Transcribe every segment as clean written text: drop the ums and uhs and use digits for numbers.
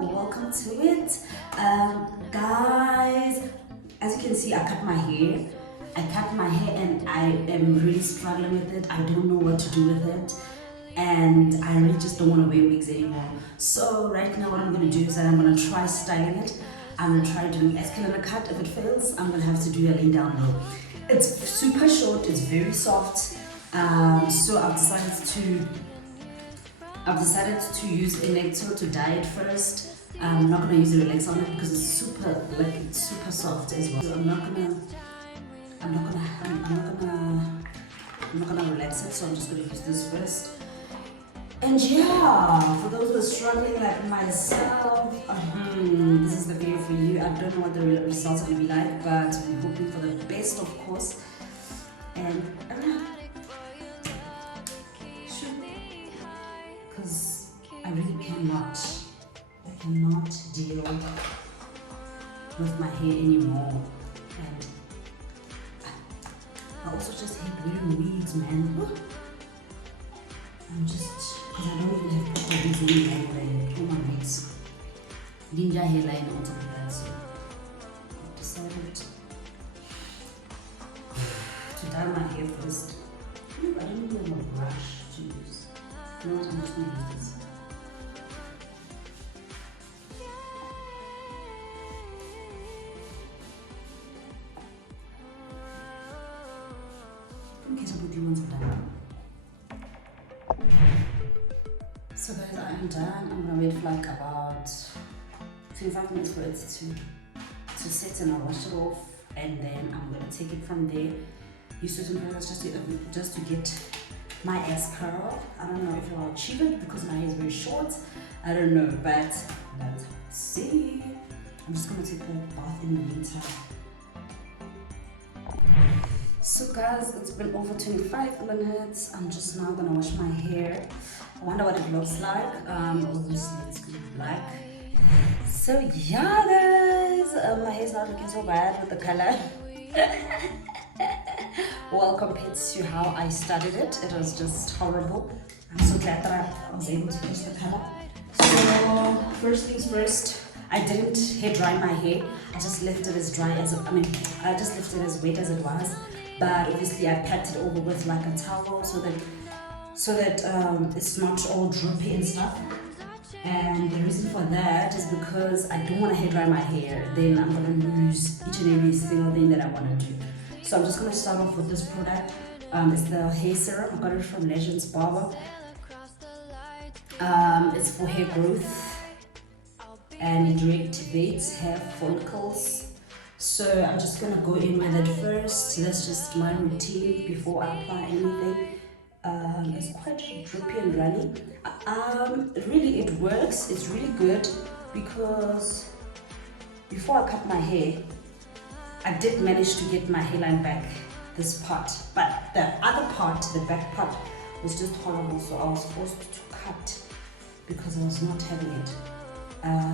welcome to it. Guys, as you can see, I cut my hair. And I am really struggling with it. I don't know what to do with it. And I really just don't want to wear wigs anymore. So right now what I'm going to do is that I'm going to try styling it. I'm going to try doing escalator cut. If it fails, I'm going to have to do a lay down low. It's super short, it's very soft. So I've decided to use electro to dye it first. I'm not gonna use the relax on it because it's super soft as well. So I'm not gonna relax it. So I'm just gonna use this first. And yeah, for those who are struggling like myself, this is the video for you. I don't know what the results are gonna be like, but we're hoping for the best, of course. And because I really cannot deal with my hair anymore, and I also just hate wearing wigs, man. I'm just, because I don't even have proper wigs anymore, like all my wigs, ninja hairline on top of that. So I've decided to dye my hair first. I don't even have a brush to use. You know what, I'm just gonna use this. In case I put you ones done. So guys, I am done. I'm gonna wait for like about 25 minutes for it to set, and I'll wash it off, and then I'm gonna take it from there. Use certain products just to get my ass curl. I don't know if I'll achieve it because my hair is very short. I don't know, but let's see. I'm just gonna take a bath in the meantime. So guys, it's been over 25 minutes. I'm just now gonna wash my hair. I wonder what it looks like. Obviously it's gonna be black. So yeah guys, my hair's not looking so bad with the color. Well, compared to how I started it, it was just horrible. I'm so glad that I was able to fix the color. So first things first, I didn't hair dry my hair. I just left it as dry as I just left it as wet as it was. But obviously I packed it over with like a towel so that it's not all droopy and stuff. And the reason for that is because I don't want to hair dry my hair. Then I'm gonna lose each and every single thing that I want to do. So I'm just going to start off with this product. It's the hair serum. I got it from Legends Barber. It's for hair growth and it reactivates hair follicles. So I'm just going to go in with it first. That's just my routine before I apply anything. It's quite droopy and runny. Really, it works. It's really good because before I cut my hair, I did manage to get my hairline back, this part, but the other part, the back part, was just horrible, so I was forced to cut because I was not having it.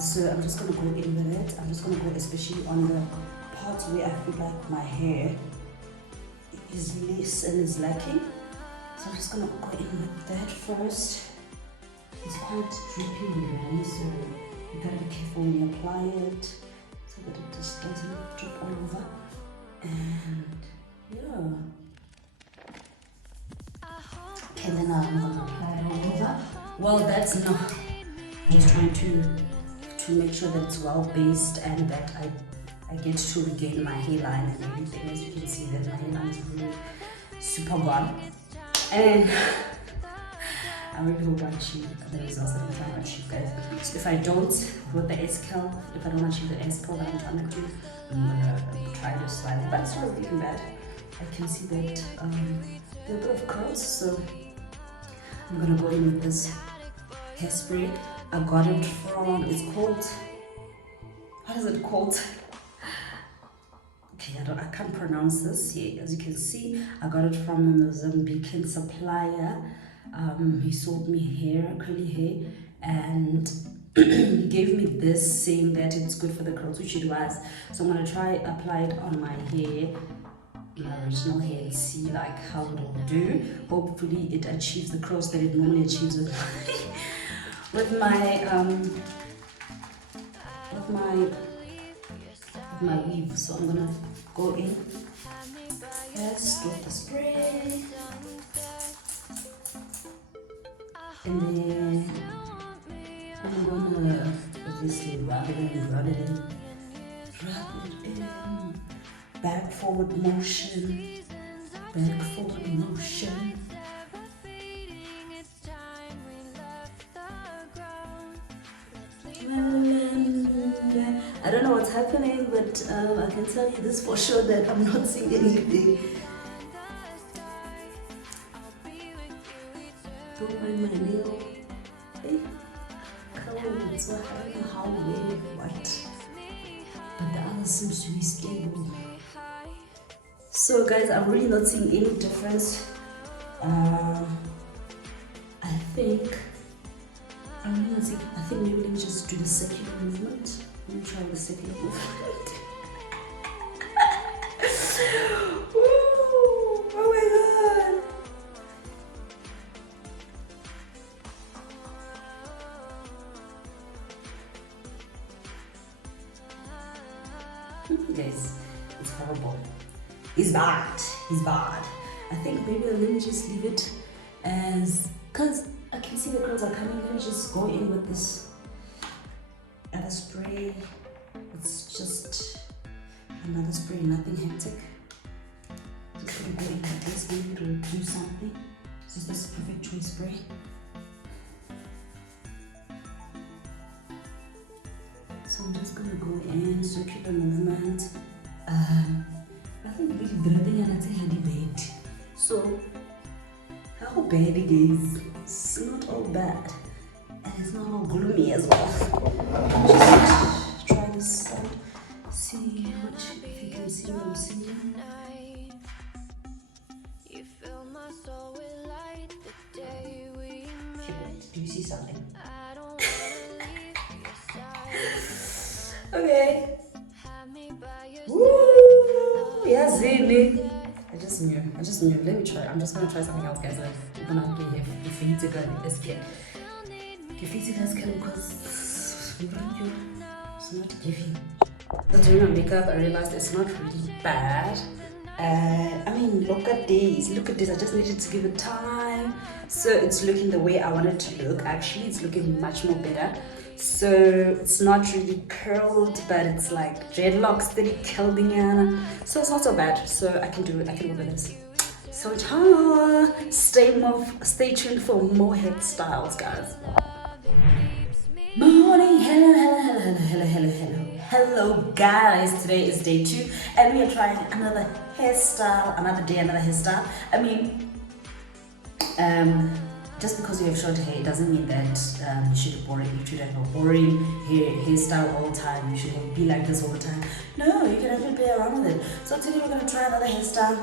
So I'm just going to go in with it. I'm just going to go especially on the parts where I feel like my hair is loose and is lacking. So I'm just going to go in with that first. It's quite drippy and runny, so you gotta be careful when you apply it, so that it just doesn't drip all over. And yeah. Okay, then I'm gonna apply it all over. Well, that's not. I'm just trying to make sure that it's well based and that I get to regain my hairline and everything. As you can see, that my hairline is really super gone. And I really hope I achieve the results that I'm trying to achieve, guys. So if I don't, with the S-curl, if I don't achieve the S-curl that I'm trying to do, I'm gonna try this slide. But it's not really bad. I can see that there are a bit of curls, so I'm gonna go in with this hairspray. I got it from, it's called, what is it called? Okay, I can't pronounce this. Yeah, as you can see, I got it from a Mozambican supplier. He sold me curly hair, and he gave me this saying that it's good for the curls, which it was. So I'm gonna try apply it on my hair, my original hair, and see like how it will do. Hopefully it achieves the curls that it normally achieves with my my weave. So I'm gonna go in first with the spray, and then I'm gonna obviously rub it in, back forward motion, I don't know what's happening, but I can tell you this for sure that I'm not seeing anything. Don't mind my nail. Hey, cold, so I don't know how weird white, but the other seems to be stable. So guys, I'm really not seeing any difference. I think maybe let me just do the circular movement. Let me try the circular movement. Ooh, oh my god. Guys, it's horrible. He's bad. I think maybe let me just leave it as, cause I can see the curls are coming. Let me just go in with this other spray. It's just another spray, nothing hectic. Just gonna go in with this, maybe to do something. This is this perfect choice spray. So I'm just gonna go in, circular movement. I think really breathing and I had bad. So how bad it is? It's not all bad, and it's not all gloomy as well. Just try this side, see if you can see what I'm seeing. Do you see something? Okay. Woo! Yes, Zini. I just knew. Let me try. I'm just gonna try something else, guys. I'm gonna do your feet again. This kid. Your feet again because it's not giving. But doing my makeup, I realized it's not really bad. I mean, look at this. I just needed to give it time. So it's looking the way I want it to look. Actually, it's looking much more better. So it's not really curled, but it's like dreadlocks that it curled in. So it's not so bad. So I can do it. I can work with this. So stay tuned for more hairstyles, guys. Morning, hello guys. Today is day 2 and we are trying another hairstyle, another hairstyle. I mean, just because you have short hair doesn't mean that you should be boring. You should have a boring hairstyle all the time. You should be like this all the time. No, you can actually play around with it. So today we're gonna try another hairstyle.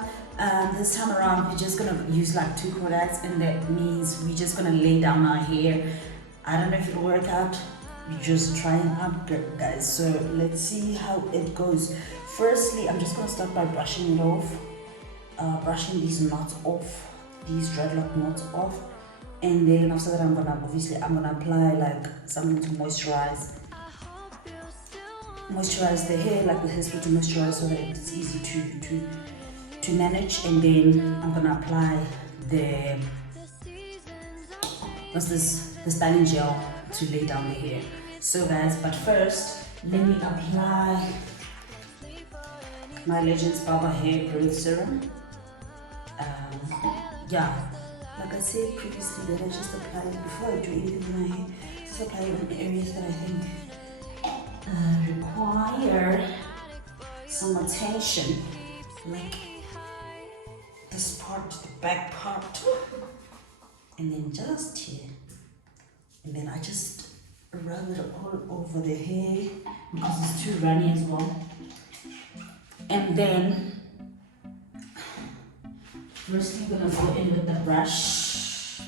This time around we're just gonna use like 2 products, and that means we're just gonna lay down our hair. I don't know if it'll work out. We're just trying out, guys. So let's see how it goes. Firstly, I'm just gonna start by brushing it off, brushing these knots off, these dreadlock knots off, and then after that I'm gonna apply like something to moisturize the hair, like the hairspray to moisturize, so that it's easy to manage. And then I'm gonna apply the styling gel to lay down the hair. So guys, but first let me apply my Legends Barber Hair Growth Serum. Like I said previously, that I just apply it before I do anything to my hair. Just apply it on the areas that I think require some attention, like this part, the back part, and then just here. And then I just rub it all over the hair because it's too runny as well. And then firstly I'm gonna go in with the brush.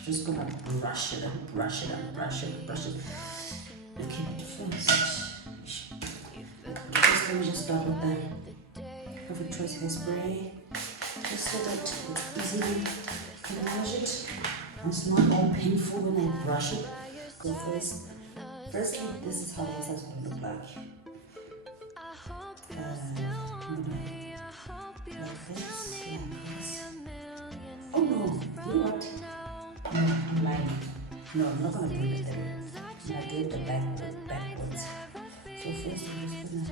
Just gonna brush it. Okay, first let me just start with the Perfect Choice hairspray, just so that it's easy to manage it. It's not all painful when I brush it. So firstly, this is how the hairstyle is going to look like. No, I'm not gonna do it that way. I'm gonna do it the backwards. So first I'm just gonna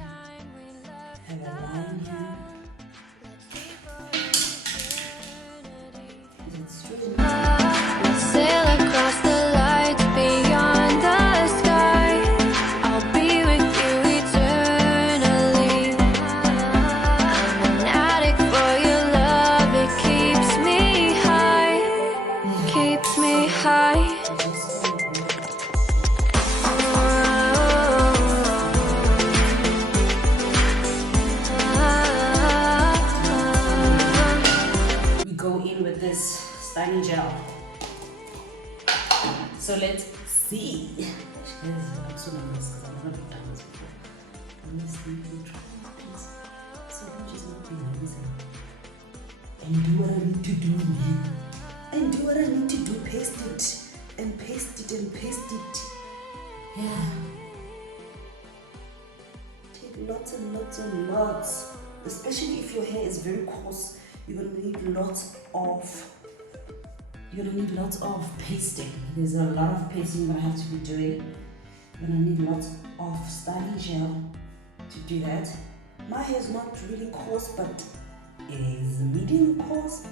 have a line here. Is it straight enough? Sail across the lights beyond the sky. I'll be with you eternally. I'm an addict for your love. It keeps me high. Keeps me high. We go in with this styling gel. So let's see. I'm so nervous because I've never done this before. Let's see. So don't just not be nervous and do what I need to do. And do what I need to do. Paste it and paste it and paste it. Yeah. Take lots and lots and lots. Especially if your hair is very coarse, you're gonna need lots of pasting. There's a lot of pasting you're gonna have to be doing. You're gonna need lots of styling gel to do that. My hair is not really coarse, but it is medium coarse.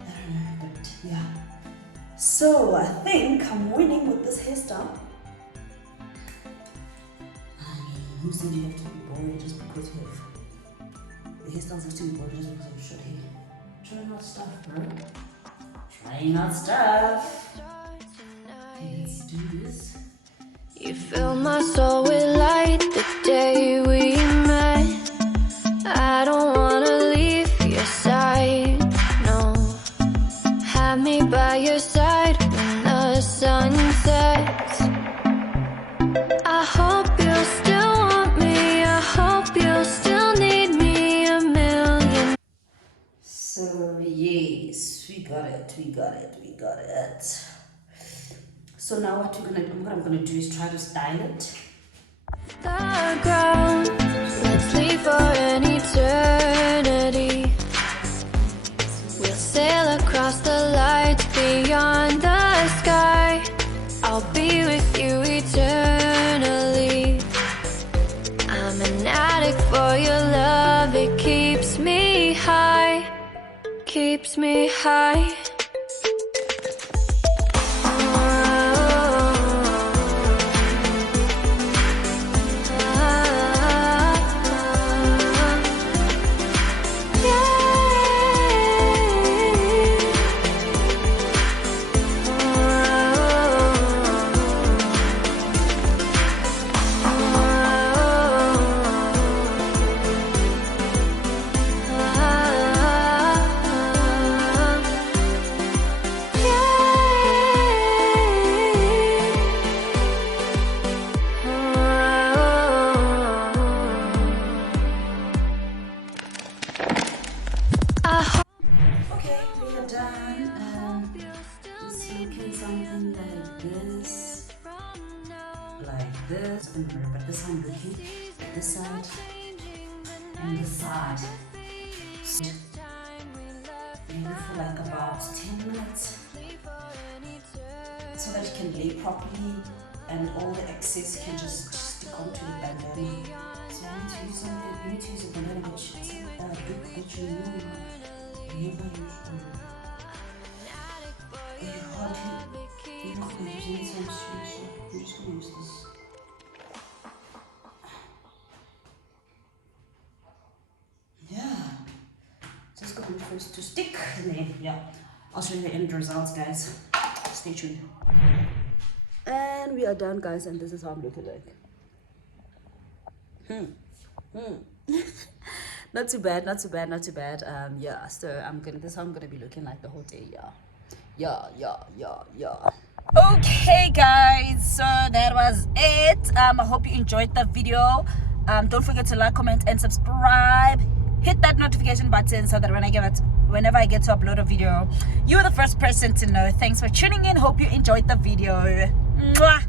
I don't know, but yeah. So I think I'm winning with this hairstyle. I mean, who said you have to be boring just because you have the hairstyles have to be boring just because you have short hair? Trying out stuff, bro. Trying out stuff. Okay, let's do this. You fill my soul with light the day we met. I don't wanna leave your side, no. Have me by your side when the sun sets. I hope you'll still want me. I hope you'll still need me a million. So yes, we got it. So now what I'm gonna do is try to style it. The ground, let's leave for an eternity. We'll sail across the lights beyond the sky. I'll be with you eternally. I'm an addict for your love. It keeps me high. Keeps me high. Okay, we are done. It's looking something like this. But this one looking this side and this side. Maybe for like about 10 minutes. So that it can lay properly and all the excess can just stick onto the bandana. So you need to use something, you need to use a bandana that you know never use you hardly you're not going to use any time soon, so I'm just going to use this. Yeah, just got my first to stick and then yeah, I'll show you the end results, guys. Stay tuned. And we are done, guys, and this is how I'm looking like. Not too bad. Yeah, so this is how I'm gonna be looking like the whole day. Yeah. Okay, guys, so that was it. I hope you enjoyed the video. Don't forget to like, comment, and subscribe. Hit that notification button so that whenever I get to upload a video, you're the first person to know. Thanks for tuning in. Hope you enjoyed the video. Mwah!